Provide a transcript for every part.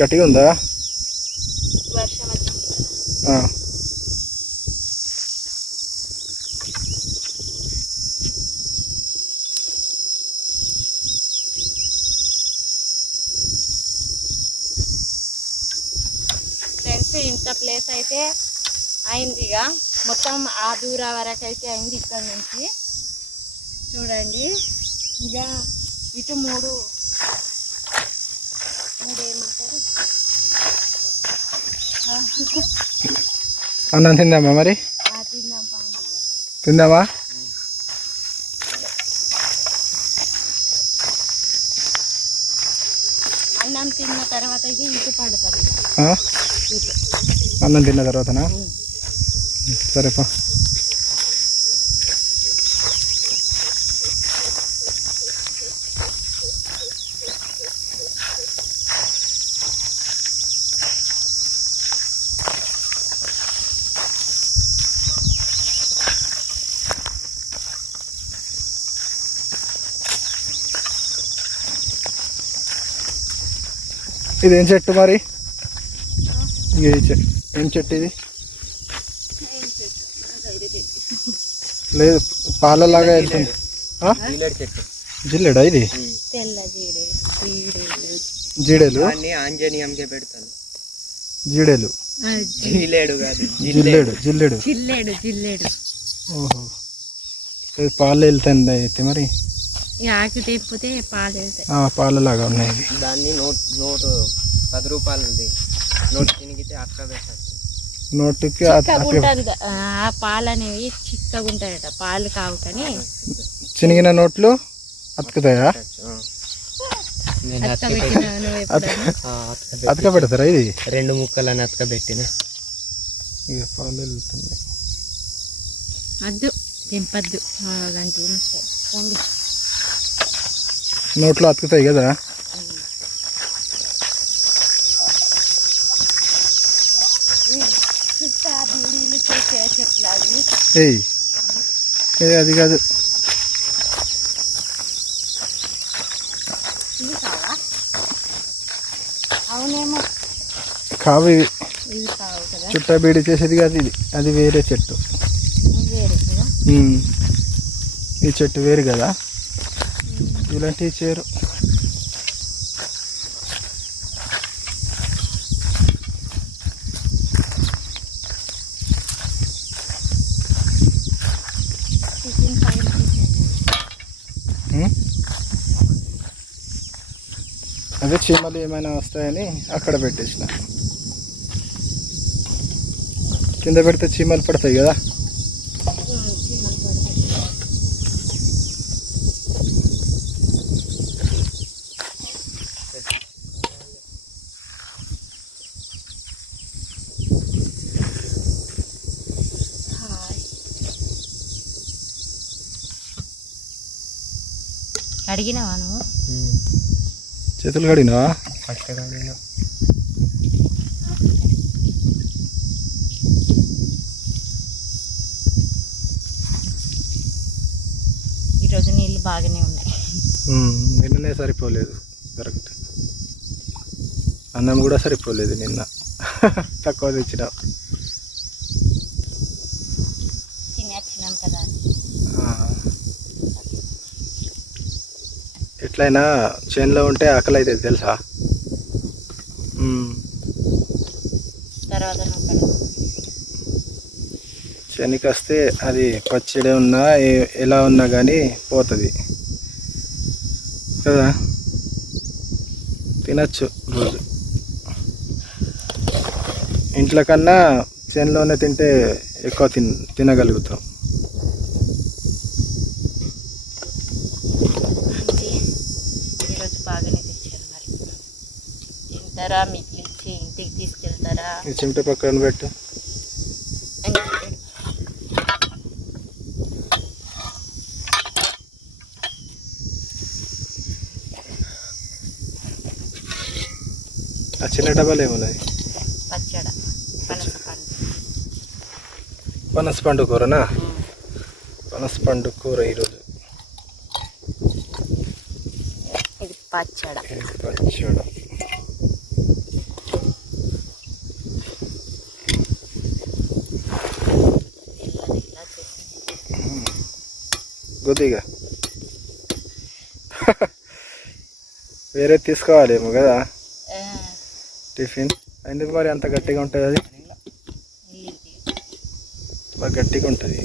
గట్టిగా ఉందా. ఫ్రెండ్స్ ఇంత ప్లేస్ అయితే అయింది ఇక. మొత్తం ఆ దూర వరకు అయితే అయింది ఇక్కడ నుంచి. చూడండి. ఇక ఇటు మూడు మూడు ఏమంటారు అన్నం తిందామా మరి ఆ తిందాం పండుగ తిందామా అన్నం తిన్న తర్వాత అయితే ఇటు పడతాం ఇక. ఆ? ఇటు అన్నం తిన్న తర్వాతనా సరేపా ఇదేం చెట్టు మరి? ఇది చెట్టు. ఏం చెట్టు ఇది. లేదు పాలలాగా వెళ్తుంది జిల్లేడా ఇది? జీడేలు. ఆంజనేయంకే పెడతాను. జీడేలు. కాదు జిల్లేడు జిల్లేడు. జిల్లేడు. జిల్లేడు ఓహో. ఇది పాలు వెళ్తుంది అయితే మరి. ఆకు తెప్పితే పాలు ఆ, పాలలాగా ఉన్నాయి. దాన్ని నోట్ నోటు పది రూపాయలది. నోట్ తినిగితే అక్క పెట్టచ్చు. నోటికి అట్లా పాలు అనేవి చిక్కగా ఉంటాయట పాలు కావు కానీ. చినిగిన నోట్లు అతుకుతాయా? అతక పెడతారా ఇది? రెండు ముక్కలని అతక పెట్టిన. ఇక పాలు వెళ్తుంది అద్దు తెంపద్దు అలాంటివి. నోట్లో అతుకుతాయి కదా. ఏయ్ ఏ అది కాదు. కావా ఇవి. చుట్టా బీడి చేసేది కాదు ఇది. అది వేరే చెట్టు. ఈ చెట్టు వేరు కదా. టిఫిన్ పైన ఉమ్. అదే చీమలు ఏమైనా వస్తాయని అక్కడ పెట్టేసిన. కింద పెడితే చీమలు పడతాయి కదా చీమలు పడతాయి హాయ్ అడిగినావా నువ్వు చేతులు కడిగినావా? ఈరోజు నీళ్ళు బాగానే ఉన్నాయి. నిన్ననే సరిపోలేదు కరెక్ట్. అన్నం కూడా సరిపోలేదు నిన్న. తక్కువ తెచ్చిన తిని వచ్చినాం కదా ఎట్లయినా చేనులో ఉంటే ఆకలి అవుతుంది తెలుసా? ఉమ్, తర్వాత నువ్వు కడుగు. చేనికి వస్తే అది పచ్చడి ఉన్నా ఎలా ఉన్నా కానీ పోతుంది. కదా? తినచ్చు రోజు. ఇంట్లో కన్నా చేనులోనే తింటే ఎక్కువ తిన్ తినగలుగుతాం ఇది ఈరోజు బాగానే తెచ్చారు మరి తింటారా మిగిలిచ్చి ఇంటికి తీసుకెళ్తారా ఈ చిమట పక్కన పెట్టు. ఆ చిన్న డబ్బాలు ఏమున్నాయి పనస పండు. కూరనా? పనస పండు కూర ఈరోజు. పచ్చడ. పచ్చడి ఇట్లా ఇట్లా చేసి కొద్దిగా వేరే తీసుకోవాలేమో కదా. టిఫిన్. ఎందుకు మరి అంత గట్టిగా ఉంటుంది అది. బాగా గట్టిగా ఉంటుంది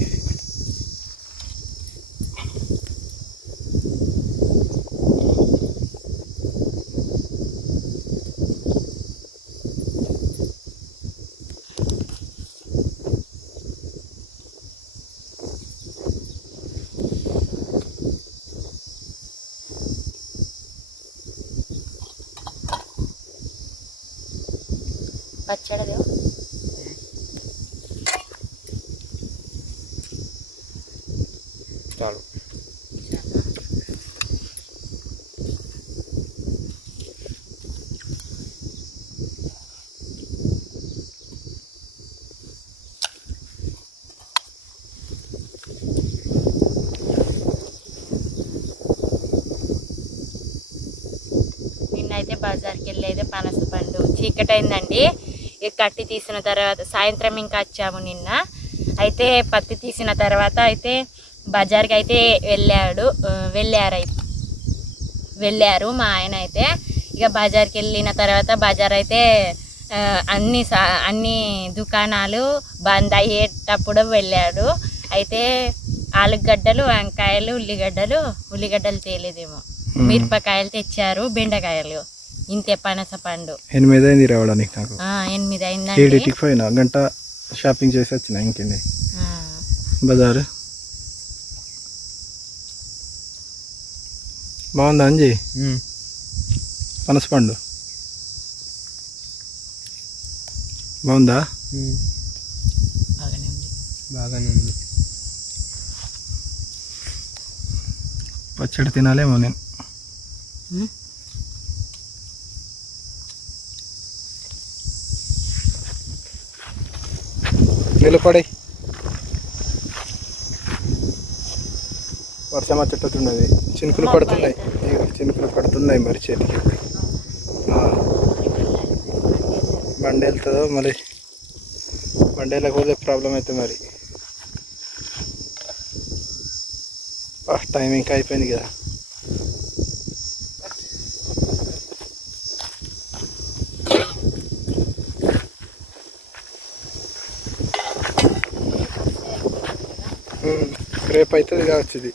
పచ్చడ దేవు చాలు అయితే బజార్కి వెళ్ళి అయితే పనస పండు. చీకటైందండి. కట్టి తీసిన తర్వాత సాయంత్రం ఇంకా వచ్చాము నిన్న. అయితే పత్తి తీసిన తర్వాత అయితే బజార్కి అయితే వెళ్ళాడు వెళ్ళారు అయి- వెళ్ళారు మా ఆయన అయితే ఇక బజార్కి వెళ్ళిన తర్వాత బజార్ అయితే అన్ని సా- అన్ని దుకాణాలు బంద్ అయ్యేటప్పుడు వెళ్ళాడు. అయితే ఆలుగడ్డలు వంకాయలు ఉల్లిగడ్డలు ఉల్లిగడ్డలు తేలేదేమో. మిరపకాయలు తెచ్చారు బెండకాయలు ఇంతే పనస పండు. ఎనిమిది అయింది రావడానికి నాకు. ఎనిమిది పోయినా గంట షాపింగ్ చేసి వచ్చిన ఇంకేంది బజారు? బాగుందా అంజీ? పనసపండు బాగుందా? బాగానే ఉంది. బాగానే ఉంది. పచ్చడి తినాలేమో నేను. నిలబడి వర్షం వచ్చేటట్టున్నది చినుకులు పడుతున్నాయి. చినుకులు పడుతున్నాయి మరి చేతికి. బండి వెళ్తుందో మరి? బండి వెళ్ళకపోతే ప్రాబ్లం అయితే మరి. టైం ఇంకా అయిపోయింది కదా. రేపు అవుతుంది కావచ్చు ఇది.